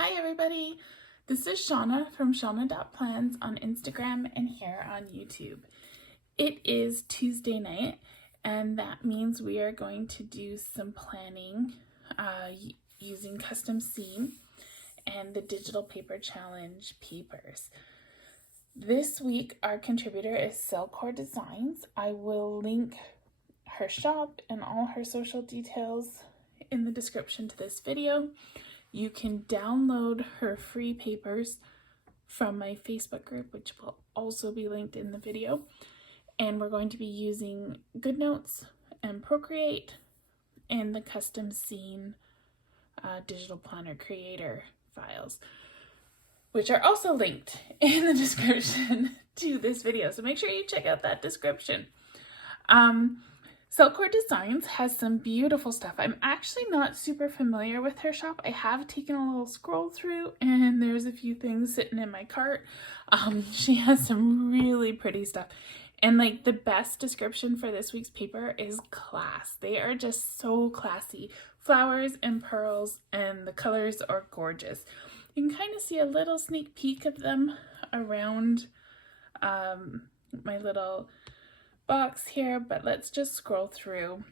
Hi everybody, this is Shauna from Shauna.plans on Instagram and here on YouTube. It is Tuesday night and that means we are going to do some planning using custom seam and the digital paper challenge papers. This week our contributor is CelCor Designs. I will link her shop and all her social details in the description to this video. You can download her free papers from my Facebook group, which will also be linked in the video. And we're going to be using GoodNotes and Procreate and the custom scene digital planner creator files, which are also linked in the description to this video. So make sure you check out that description. CelCor Designs has some beautiful stuff. I'm actually not super familiar with her shop. I have taken a little scroll through and there's a few things sitting in my cart. She has some really pretty stuff. And like the best description for this week's paper is class. They are just so classy. Flowers and pearls, and the colors are gorgeous. You can kind of see a little sneak peek of them around my little box here, but let's just scroll through.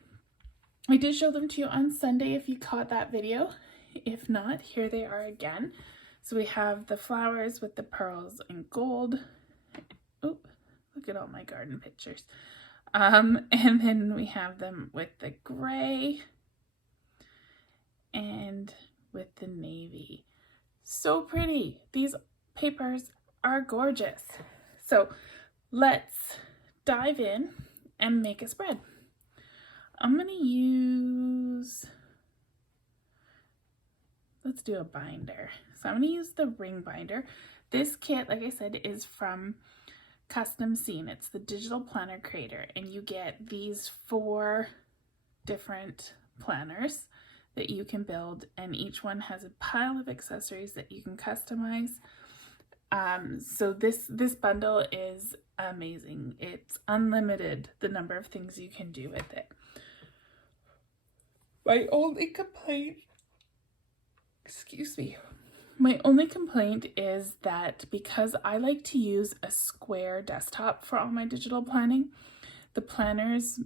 I did show them to you on Sunday if you caught that video. If not, here they are again. So we have the flowers with the pearls and gold. Oh, look at all my garden pictures. And then we have them with the gray and with the navy. So pretty. These papers are gorgeous. So let's dive in and make a spread. I'm gonna use, let's do a binder. So I'm gonna use the ring binder. This kit, like I said, is from Custom Scene. It's the digital planner creator, and you get these 4 different planners that you can build, and each one has a pile of accessories that you can customize. So this bundle is amazing. It's unlimited, the number of things you can do with it. My only complaint is that because I like to use a square desktop for all my digital planning, the planners,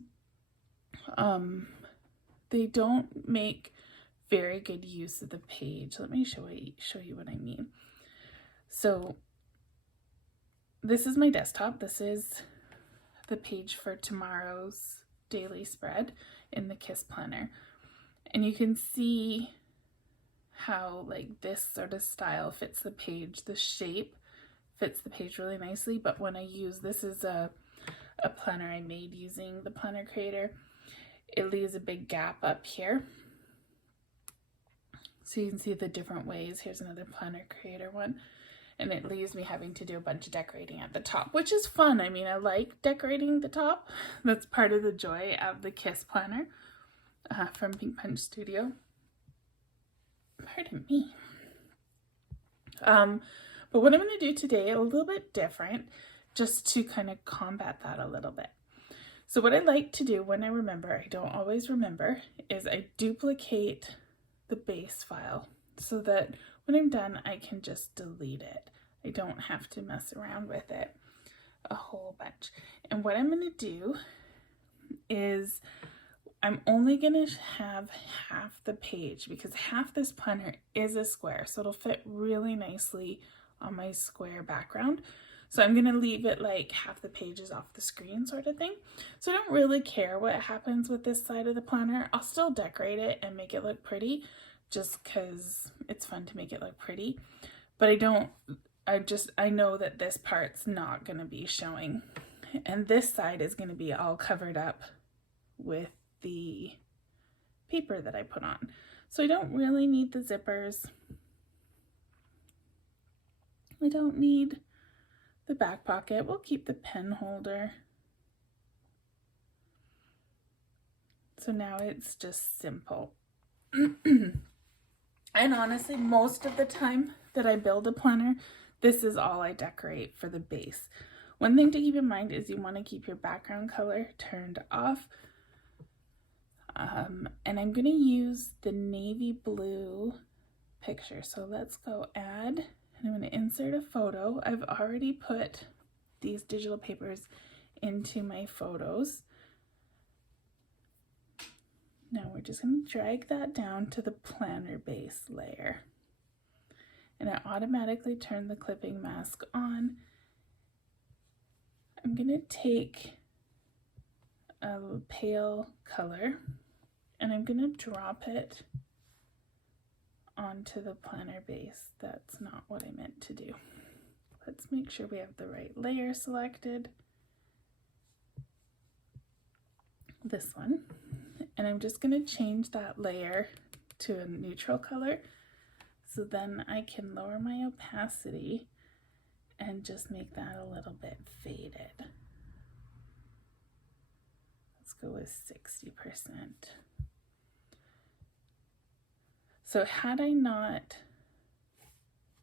they don't make very good use of the page. Let me show you what I mean. So this is my desktop. This is the page for tomorrow's daily spread in the KISS planner. And you can see how like this sort of style fits the page. The shape fits the page really nicely. But when I use, this is a planner I made using the planner creator, it leaves a big gap up here. So you can see the different ways. Here's another planner creator one. And it leaves me having to do a bunch of decorating at the top, which is fun. I mean, I like decorating the top. That's part of the joy of the KISS planner from Pink Punch Studio. Pardon me. But what I'm going to do today, a little bit different, just to kind of combat that a little bit. So what I like to do when I remember, I don't always remember, is I duplicate the base file so that when I'm done, I can just delete it. I don't have to mess around with it a whole bunch. And what I'm going to do is I'm only going to have half the page because half this planner is a square. So it'll fit really nicely on my square background. So I'm going to leave it like half the page is off the screen sort of thing. So I don't really care what happens with this side of the planner. I'll still decorate it and make it look pretty just because it's fun to make it look pretty. But I know that this part's not going to be showing. And this side is going to be all covered up with the paper that I put on. So I don't really need the zippers. I don't need the back pocket. We'll keep the pen holder. So now it's just simple. And honestly, most of the time that I build a planner, this is all I decorate for the base. One thing to keep in mind is you want to keep your background color turned off. And I'm going to use the navy blue picture. So let's go add, and I'm going to insert a photo. I've already put these digital papers into my photos. Now we're just going to drag that down to the planner base layer. And I automatically turn the clipping mask on. I'm going to take a pale color and I'm going to drop it onto the planner base. That's not what I meant to do. Let's make sure we have the right layer selected. This one. And I'm just going to change that layer to a neutral color, so then I can lower my opacity and just make that a little bit faded. Let's go with 60%. So had I not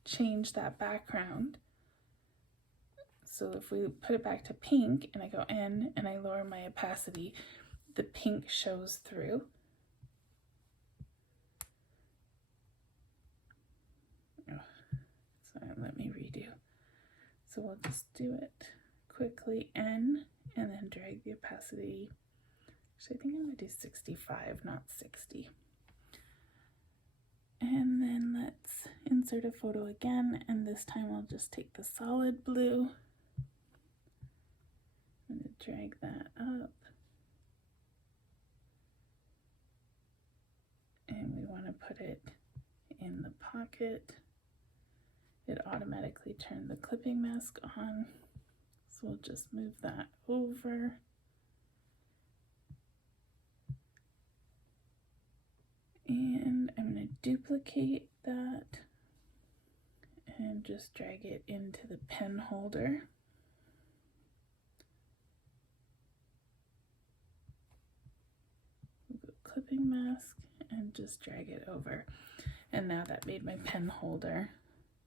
changed that background, so if we put it back to pink and I go in and I lower my opacity, the pink shows through. Oh, sorry, let me redo. So we'll just do it quickly in and then drag the opacity. Actually, I think I'm going to do 65, not 60. And then let's insert a photo again, and this time I'll just take the solid blue. I'm going to drag that up. And we want to put it in the pocket. It automatically turned the clipping mask on, so we'll just move that over. And I'm going to duplicate that and just drag it into the pen holder. We'll go clipping mask and just drag it over. And now that made my pen holder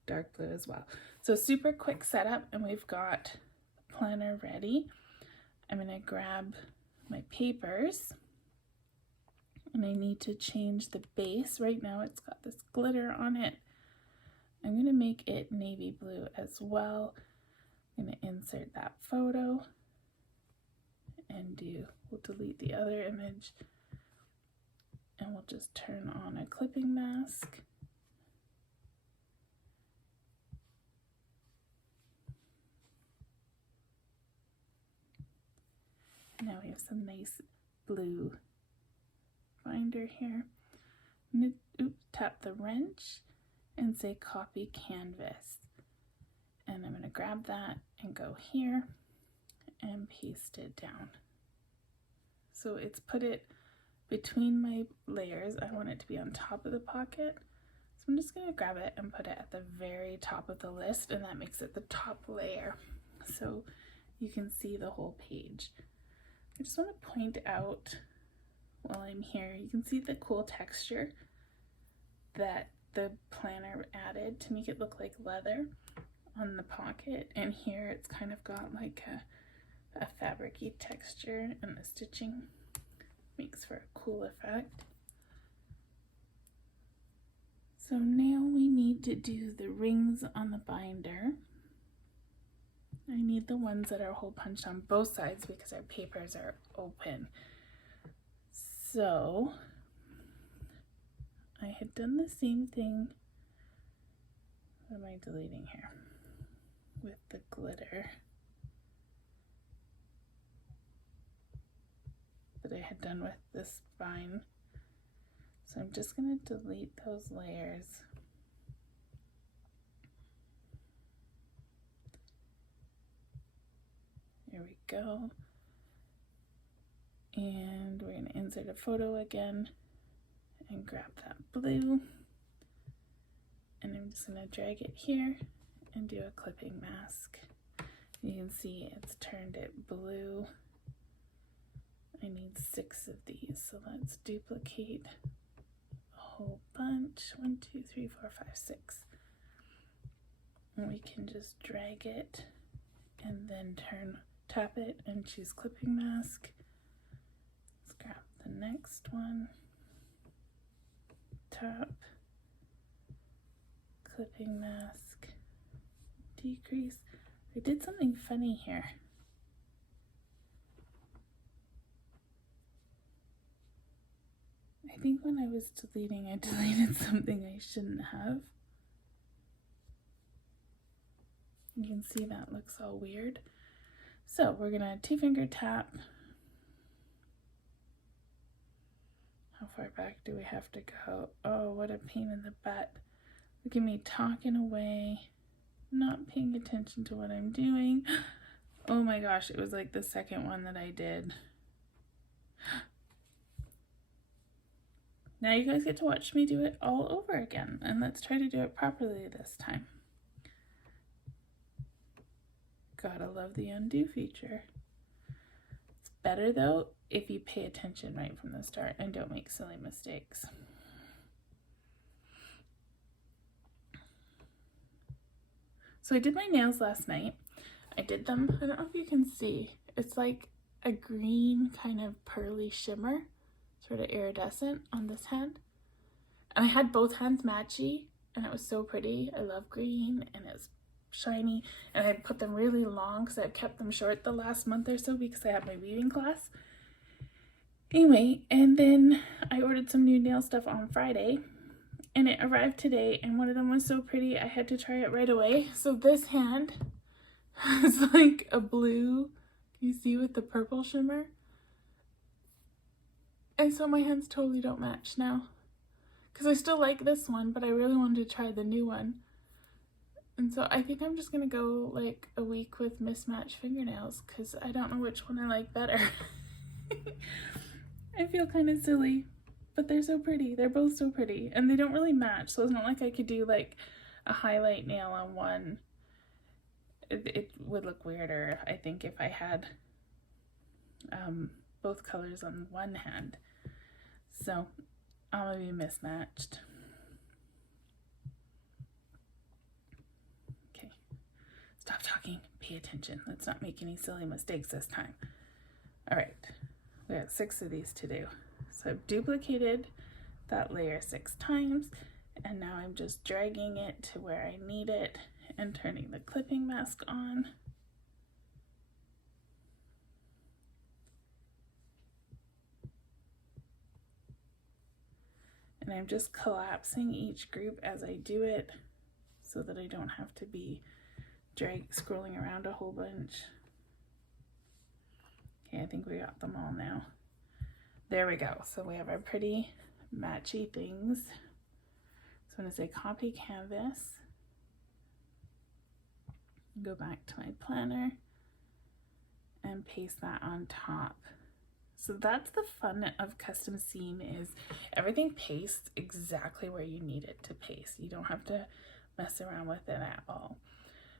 dark blue as well. So super quick setup, and we've got the planner ready. I'm going to grab my papers, and I need to change the base. Right now it's got this glitter on it. I'm going to make it navy blue as well. I'm going to insert that photo and we'll delete the other image, and we'll just turn on a clipping mask. Now we have some nice blue binder here. I'm going to tap the wrench and say copy canvas. And I'm going to grab that and go here and paste it down. So it's put it between my layers. I want it to be on top of the pocket. So I'm just going to grab it and put it at the very top of the list, and that makes it the top layer. So you can see the whole page. I just want to point out while I'm here, you can see the cool texture that the planner added to make it look like leather on the pocket, and here it's kind of got like a fabric-y texture, and the stitching makes for a cool effect. So now we need to do the rings on the binder. I need the ones that are hole punched on both sides because our papers are open. So I had done the same thing. What am I deleting here? With the glitter that I had done with the spine. So I'm just going to delete those layers. Here we go. And we're going to insert a photo again and grab that blue. And I'm just going to drag it here and do a clipping mask. You can see it's turned it blue. I need 6 of these, so let's duplicate a whole bunch. 1, 2, 3, 4, 5, 6. And we can just drag it and then tap it and choose clipping mask. Let's grab the next one, tap, clipping mask, decrease. I did something funny here. I think when I was deleting, I deleted something I shouldn't have. You can see that looks all weird. So we're gonna 2-finger tap. How far back do we have to go? Oh, what a pain in the butt. Look at me talking away, not paying attention to what I'm doing. Oh my gosh, it was like the second one that I did. Now you guys get to watch me do it all over again, and let's try to do it properly this time. Gotta love the undo feature. It's better though if you pay attention right from the start and don't make silly mistakes. So I did my nails last night. I did them, I don't know if you can see, it's like a green kind of pearly shimmer, sort of iridescent on this hand. And I had both hands matchy, and it was so pretty. I love green, and it's shiny, and I put them really long because I kept them short the last month or so because I had my weaving class. Anyway, and then I ordered some new nail stuff on Friday, and it arrived today, and one of them was so pretty I had to try it right away. So this hand is like a blue, you see, with the purple shimmer. And so my hands totally don't match now. Because I still like this one, but I really wanted to try the new one. And so I think I'm just going to go like a week with mismatched fingernails because I don't know which one I like better. I feel kind of silly, but they're so pretty. They're both so pretty, and they don't really match, so it's not like I could do like a highlight nail on one. It would look weirder, I think, if I had both colors on one hand. So I'm gonna be mismatched. Okay, stop talking, pay attention. Let's not make any silly mistakes this time. All right, we have 6 of these to do. So I've duplicated that layer 6 times, and now I'm just dragging it to where I need it and turning the clipping mask on. And I'm just collapsing each group as I do it so that I don't have to be scrolling around a whole bunch. Okay, I think we got them all now. There we go. So we have our pretty matchy things. So I'm going to say copy canvas. Go back to my planner and paste that on top. So that's the fun of custom seam, is everything pastes exactly where you need it to paste. You don't have to mess around with it at all.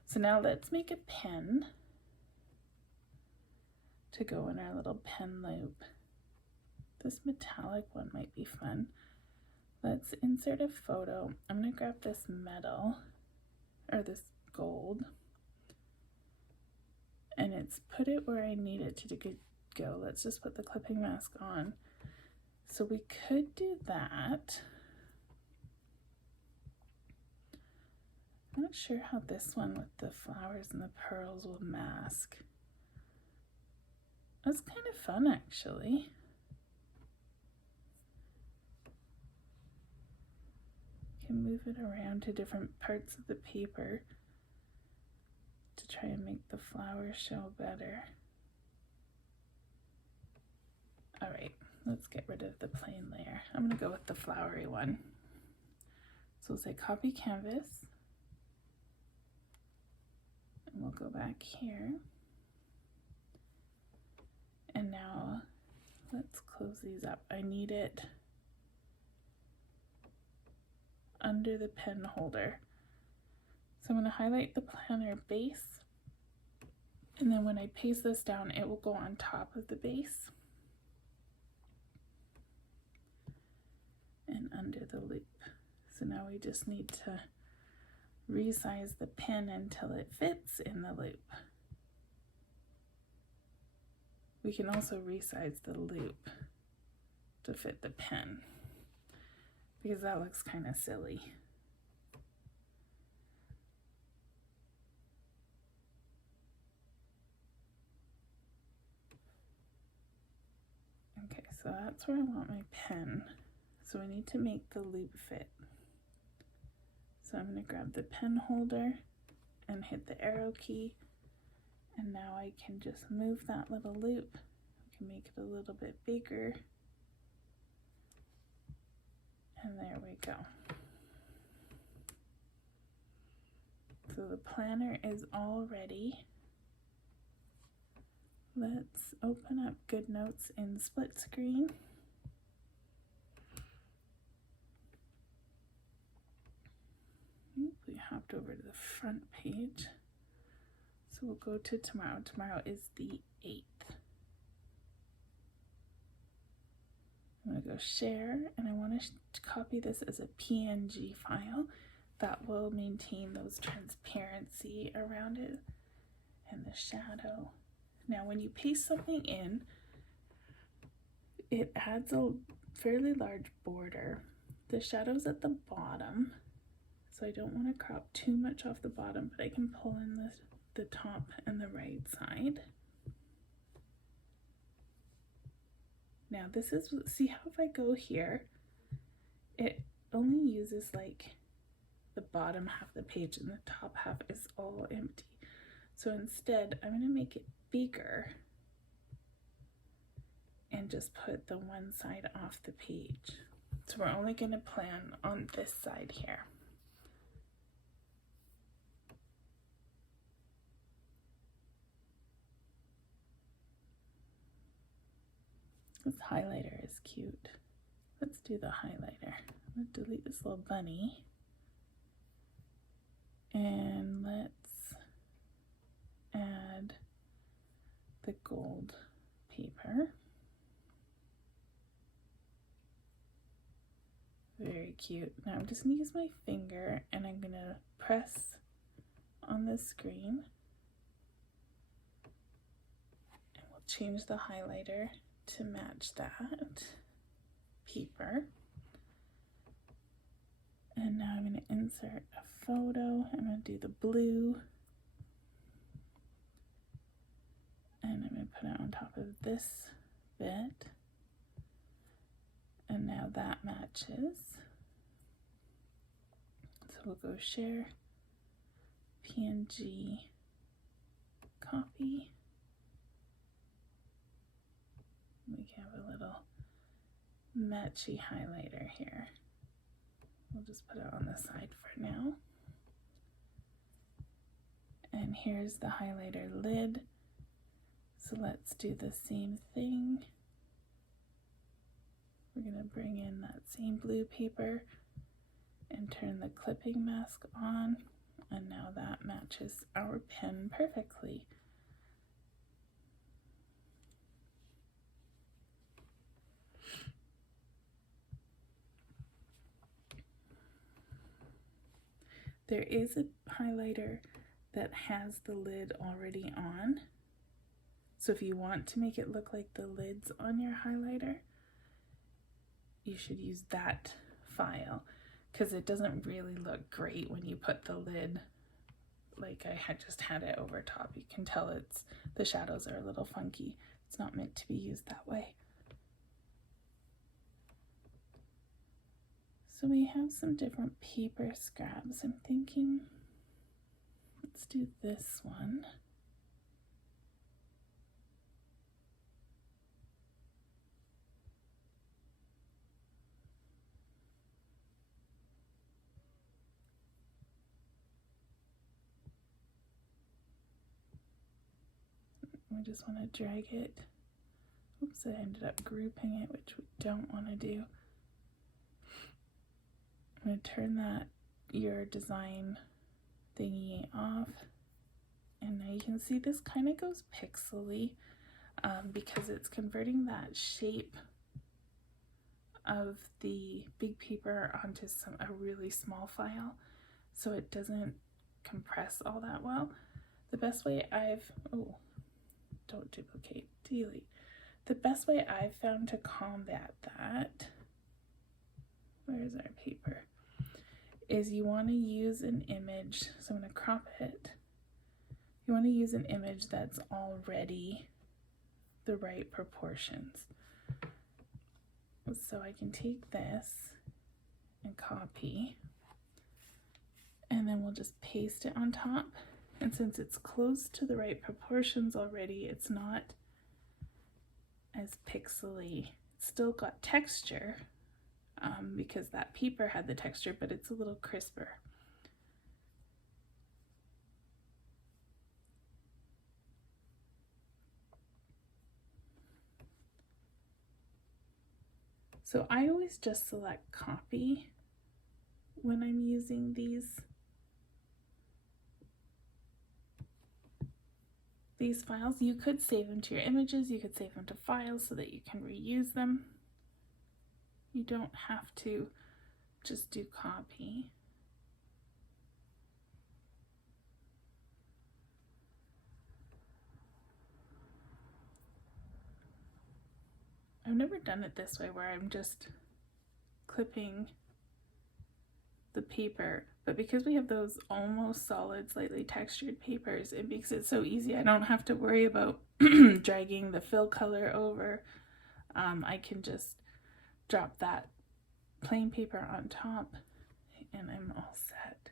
So now let's make a pen to go in our little pen loop. This metallic one might be fun. Let's insert a photo. I'm gonna grab this metal, or this gold, and it's put it where I need it to go. Let's just put the clipping mask on. So we could do that. I'm not sure how this one with the flowers and the pearls will mask. That's kind of fun, actually. Can move it around to different parts of the paper to try and make the flowers show better. All right, let's get rid of the plain layer. I'm gonna go with the flowery one. So we'll say copy canvas, and we'll go back here. And now let's close these up. I need it under the pen holder. So I'm going to highlight the planner base, and then when I paste this down, it will go on top of the base and under the loop. So now we just need to resize the pen until it fits in the loop. We can also resize the loop to fit the pen, because that looks kind of silly. So that's where I want my pen. So I need to make the loop fit. So I'm going to grab the pen holder and hit the arrow key. And now I can just move that little loop. I can make it a little bit bigger. And there we go. So the planner is all ready. Let's open up GoodNotes in split screen. We hopped over to the front page. So we'll go to tomorrow. Tomorrow is the 8th. I'm going to go share, and I want to copy this as a PNG file that will maintain those transparency around it and the shadow. Now when you paste something in, it adds a fairly large border. The shadow's at the bottom, so I don't want to crop too much off the bottom, but I can pull in the top and the right side. Now this is, see how if I go here, it only uses like the bottom half of the page and the top half is all empty. So instead, I'm going to make it bigger and just put the one side off the page. So we're only going to plan on this side here. This highlighter is cute. Let's do the highlighter. I'm going to delete this little bunny. And let's add the gold paper. Very cute. Now I'm just going to use my finger and I'm going to press on the screen. And we'll change the highlighter to match that paper. And now I'm going to insert a photo. I'm going to do the blue. And I'm going to put it on top of this bit. And now that matches. So we'll go share, PNG, copy. We have a little matchy highlighter here. We'll just put it on the side for now. And here's the highlighter lid. So let's do the same thing. We're going to bring in that same blue paper and turn the clipping mask on. And now that matches our pen perfectly. There is a highlighter that has the lid already on. So if you want to make it look like the lid's on your highlighter, you should use that file, because it doesn't really look great when you put the lid like I had just had it over top. You can tell the shadows are a little funky. It's not meant to be used that way. So we have some different paper scraps. I'm thinking, let's do this one. We just want to drag it. Oops, I ended up grouping it, which we don't want to do. I'm going to turn your design thingy off. And now you can see this kind of goes pixely because it's converting that shape of the big paper onto a really small file, so it doesn't compress all that well. The best way don't duplicate, delete. The best way I've found to combat that, where's our paper, is you want to use an image. So I'm going to crop it. You want to use an image that's already the right proportions. So I can take this and copy, and then we'll just paste it on top. And since it's close to the right proportions already, it's not as pixely. It's still got texture because that paper had the texture, but it's a little crisper. So I always just select copy when I'm using these files. You could save them to your images, you could save them to files so that you can reuse them. You don't have to just do copy. I've never done it this way where I'm just clipping the paper, but because we have those almost solid, slightly textured papers, it makes it so easy. I don't have to worry about dragging the fill color over. I can just drop that plain paper on top and I'm all set.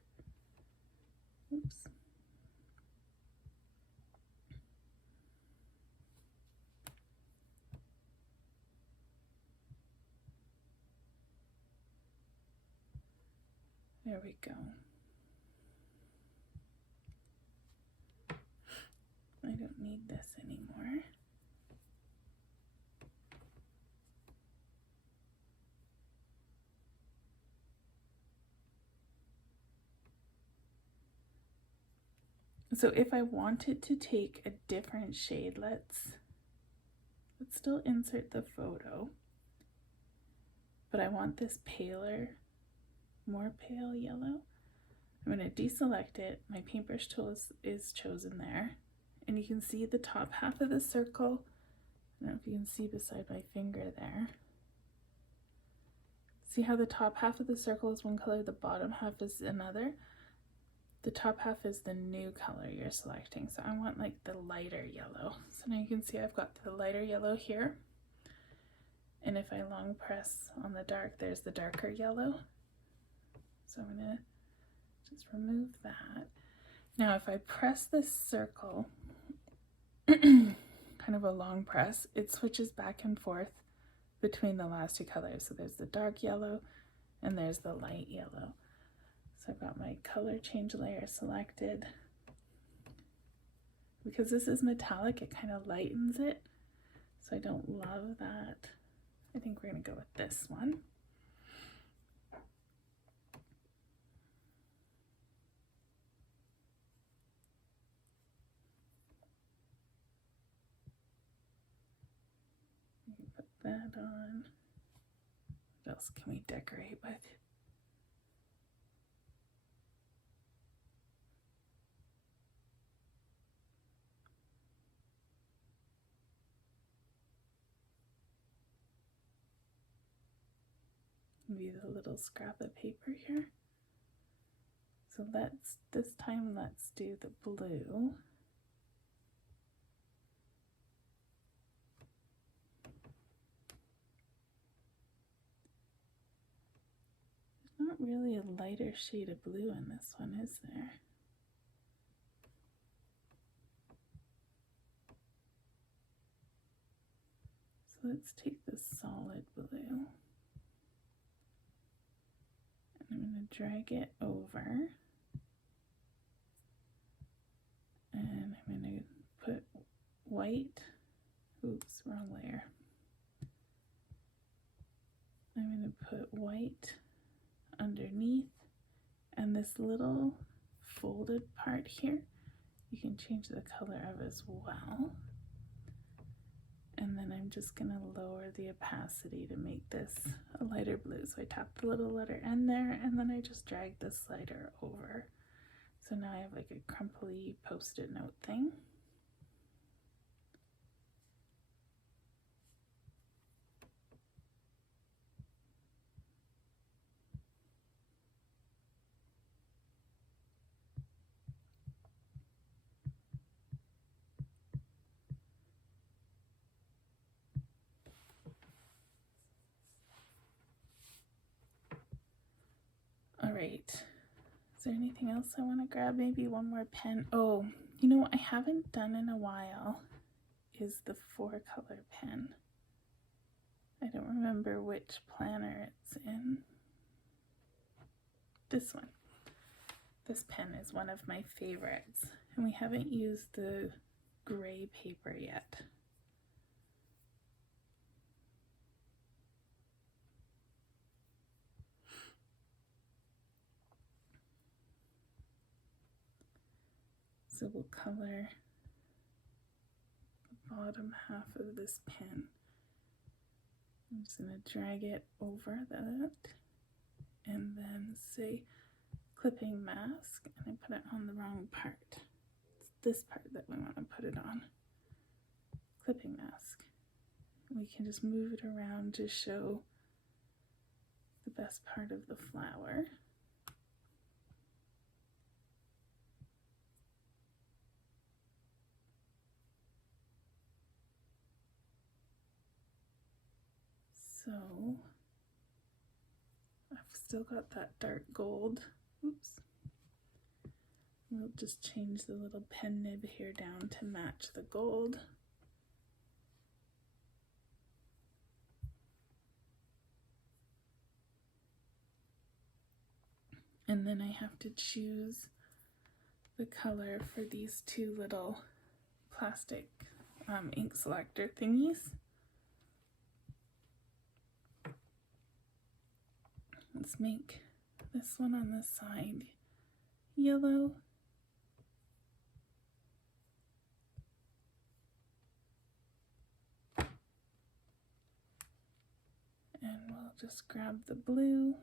Oops. There we go. I don't need this anymore. So if I wanted to take a different shade, let's still insert the photo, but I want this paler, more pale yellow. I'm going to deselect it. My paintbrush tool is chosen there, and you can see the top half of the circle. I don't know if you can see beside my finger there. See how the top half of the circle is one color, the bottom half is another? The top half is the new color you're selecting. So I want like the lighter yellow. So now you can see I've got the lighter yellow here. And if I long press on the dark, there's the darker yellow. So I'm gonna just remove that. Now if I press this circle, kind of a long press, it switches back and forth between the last two colors. So there's the dark yellow and there's the light yellow. So I've got my color change layer selected. Because this is metallic, it kind of lightens it. So I don't love that. I think we're gonna go with this one. Put that on. What else can we decorate with? Maybe the little scrap of paper here. So this time let's do the blue. There's not really a lighter shade of blue in this one, is there? So let's take the solid blue. I'm going to drag it over, and I'm going to put white, oops, wrong layer. I'm going to put white underneath, and this little folded part here, you can change the color of as well. And then I'm just going to lower the opacity to make this a lighter blue. So I tap the little letter N there, and then I just drag the slider over. So now I have like a crumply post-it note thing. right. Is there anything else I want to grab? Maybe one more pen. Oh, you know what I haven't done in a while is the 4-color pen. I don't remember which planner it's in. This one. This pen is one of my favorites, and we haven't used the gray paper yet. So we'll color the bottom half of this pen. I'm just going to drag it over that and then say clipping mask, and I put it on the wrong part. It's this part that we want to put it on. Clipping mask. We can just move it around to show the best part of the flower. So I've still got that dark gold. Oops. We'll just change the little pen nib here down to match the gold. And then I have to choose the color for these two little plastic ink selector thingies. Let's make this one on this side yellow. And we'll just grab the blue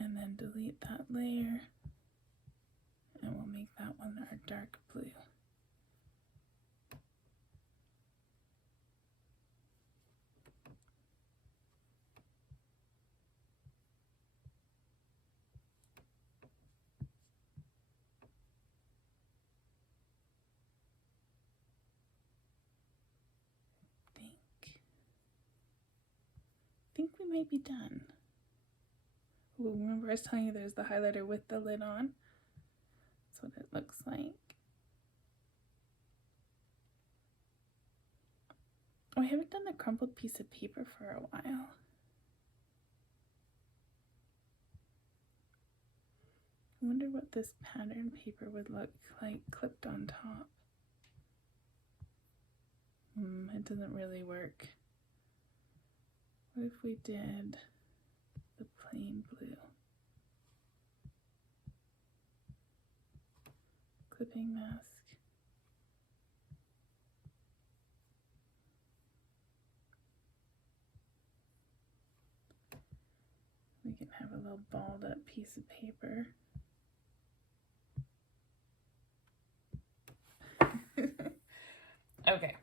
and then delete that layer, and we'll make that one our dark blue. I think we might be done. Ooh, remember I was telling you there's the highlighter with the lid on? That's what it looks like. Oh, I haven't done the crumpled piece of paper for a while. I wonder what this pattern paper would look like clipped on top. It doesn't really work. What if we did the plain blue? Clipping mask. We can have a little balled up piece of paper. Okay,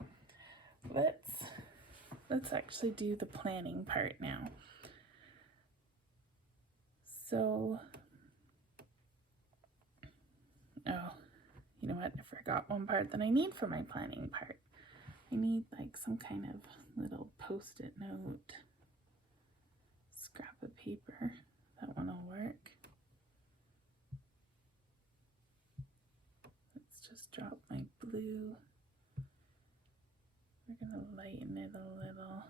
let's actually do the planning part now. So, oh, you know what? I forgot one part that I need for my planning part. I need like some kind of little post-it note, scrap of paper. That one will work. Let's just drop my blue. We're gonna lighten it a little.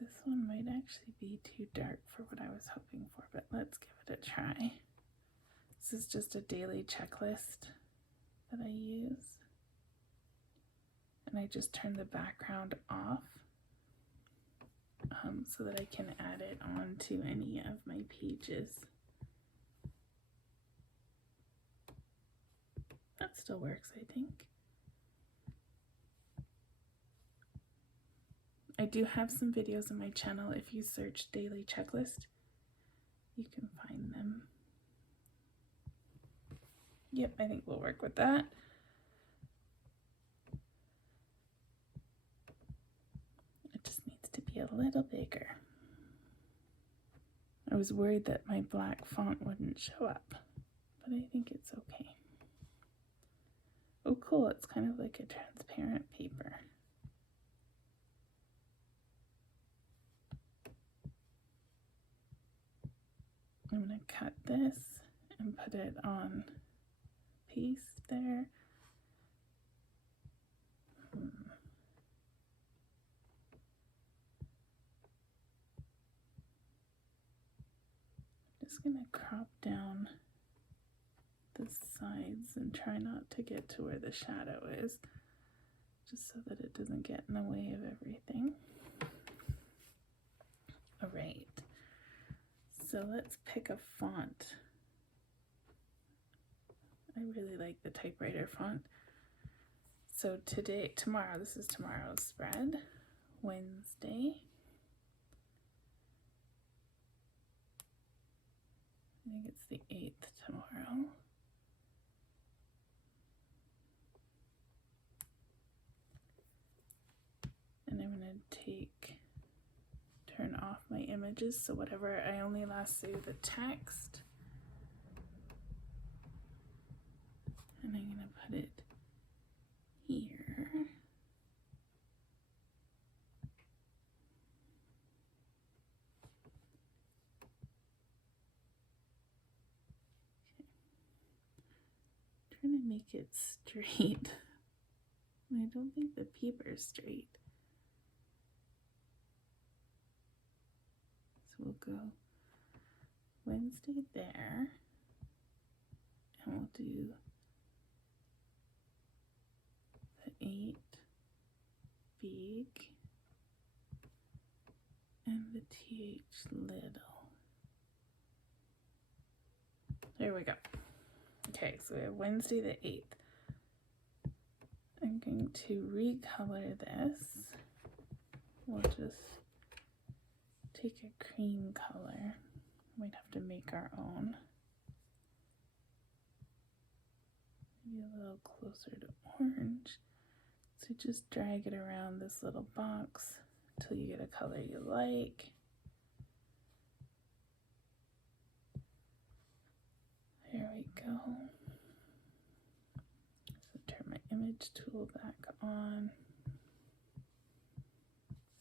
This one might actually be too dark for what I was hoping for, but let's give it a try. This is just a daily checklist that I use. And I just turn the background off so that I can add it on to any of my pages. That still works, I think. I do have some videos on my channel. If you search daily checklist, you can find them. Yep, I think we'll work with that. It just needs to be a little bigger. I was worried that my black font wouldn't show up, but I think it's okay. Oh cool, it's kind of like a transparent paper. I'm going to cut this and put it on piece there. Just going to crop down the sides and try not to get to where the shadow is, just so that it doesn't get in the way of everything. All right, so let's pick a font. I really like the typewriter font. So tomorrow, this is tomorrow's spread, Wednesday. I think it's the 8th tomorrow. And I'm going to turn off my images, so whatever, I only lasso the text. And I'm going to put it here. Trying to make it straight. I don't think the paper's straight. So we'll go Wednesday there, and we'll do the 8 big and the TH little. There we go. Okay, so we have Wednesday the 8th. I'm going to recolor this. We'll just take a cream color. Might have to make our own. Maybe a little closer to orange. So just drag it around this little box until you get a color you like. There we go. So turn my image tool back on.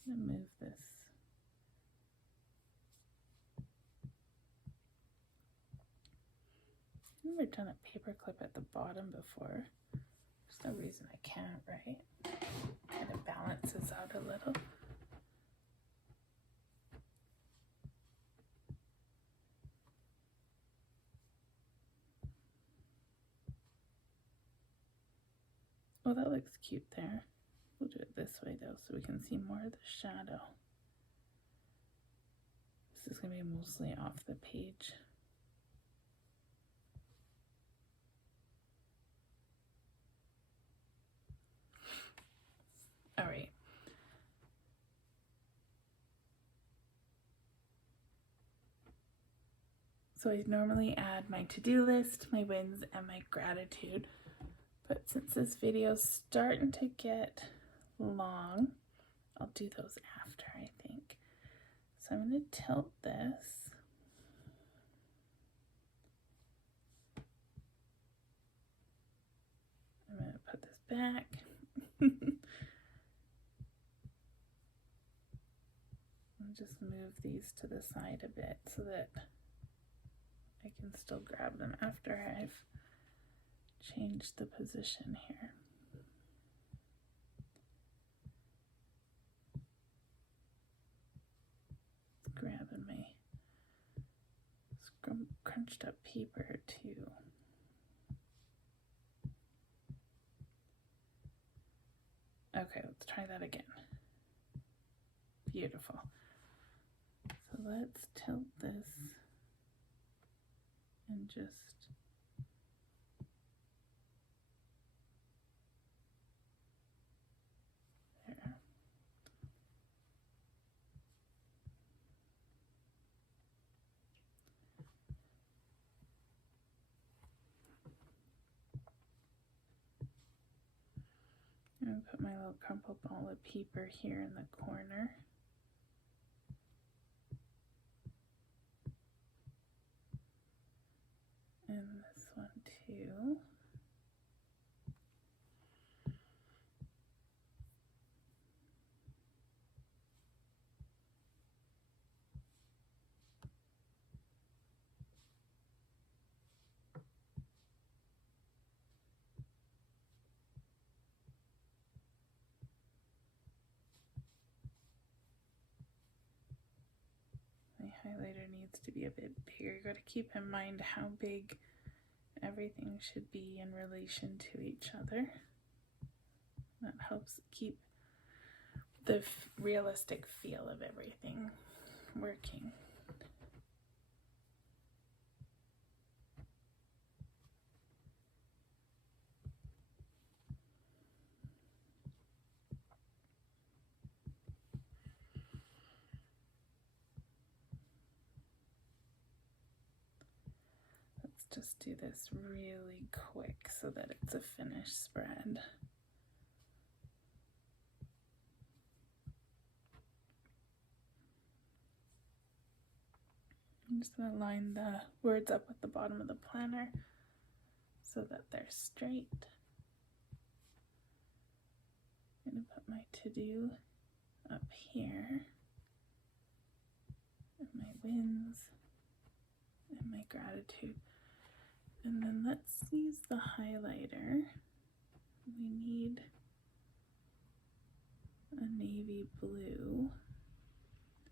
I'm going to move this. I've never done a paperclip at the bottom before. There's no reason I can't, right? Kind of balances out a little. Oh, that looks cute there. We'll do it this way though, so we can see more of the shadow. This is going to be mostly off the page. All right. So I normally add my to-do list, my wins, and my gratitude. But since this video's starting to get long, I'll do those after, I think. So I'm going to tilt this. I'm going to put this back. And just move these to the side a bit so that I can still grab them after I've changed the position here. Grabbing my crunched up paper too. Okay, let's try that again. Beautiful. So let's tilt this and just there. And put my little crumpled ball of paper here in the corner. And this one too. Highlighter needs to be a bit bigger. You got to keep in mind how big everything should be in relation to each other. That helps keep the realistic feel of everything working. Just do this really quick so that it's a finished spread. I'm just going to line the words up at the bottom of the planner so that they're straight. I'm going to put my to-do up here, and my wins, and my gratitude. And then let's use the highlighter. We need a navy blue.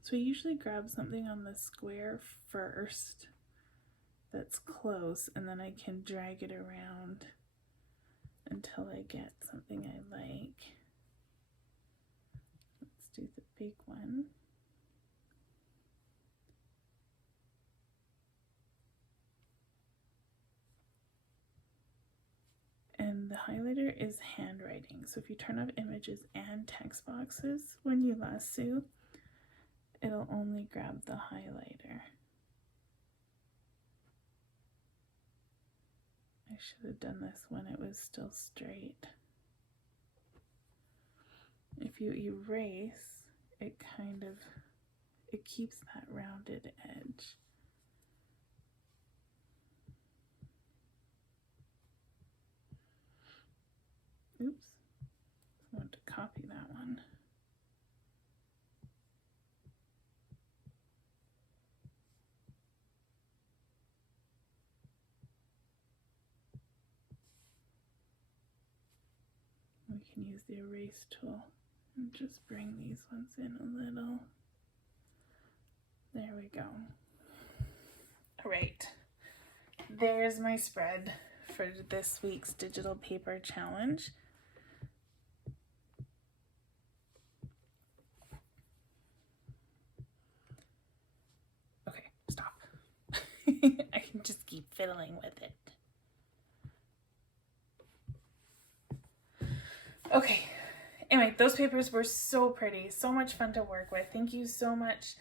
So I usually grab something on the square first that's close, and then I can drag it around until I get something I like. Let's do the big one. And the highlighter is handwriting. So if you turn off images and text boxes when you lasso, it'll only grab the highlighter. I should have done this when it was still straight. If you erase, it keeps that rounded edge. Oops, I want to copy that one. We can use the erase tool and just bring these ones in a little. There we go. All right, there's my spread for this week's digital paper challenge. Okay, stop. I can just keep fiddling with it. Okay, anyway, those papers were so pretty, so much fun to work with. Thank you so much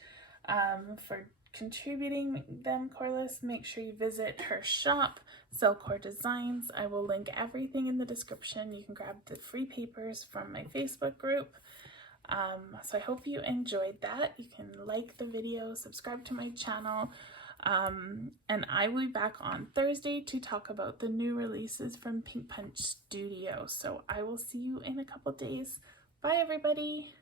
for contributing them, Corliss. Make sure you visit her shop, CelCor Designs. I will link everything in the description. You can grab the free papers from my Facebook group. So I hope you enjoyed that. You can like the video, subscribe to my channel, and I will be back on Thursday to talk about the new releases from Pink Punch Studio. So I will see you in a couple days. Bye, everybody.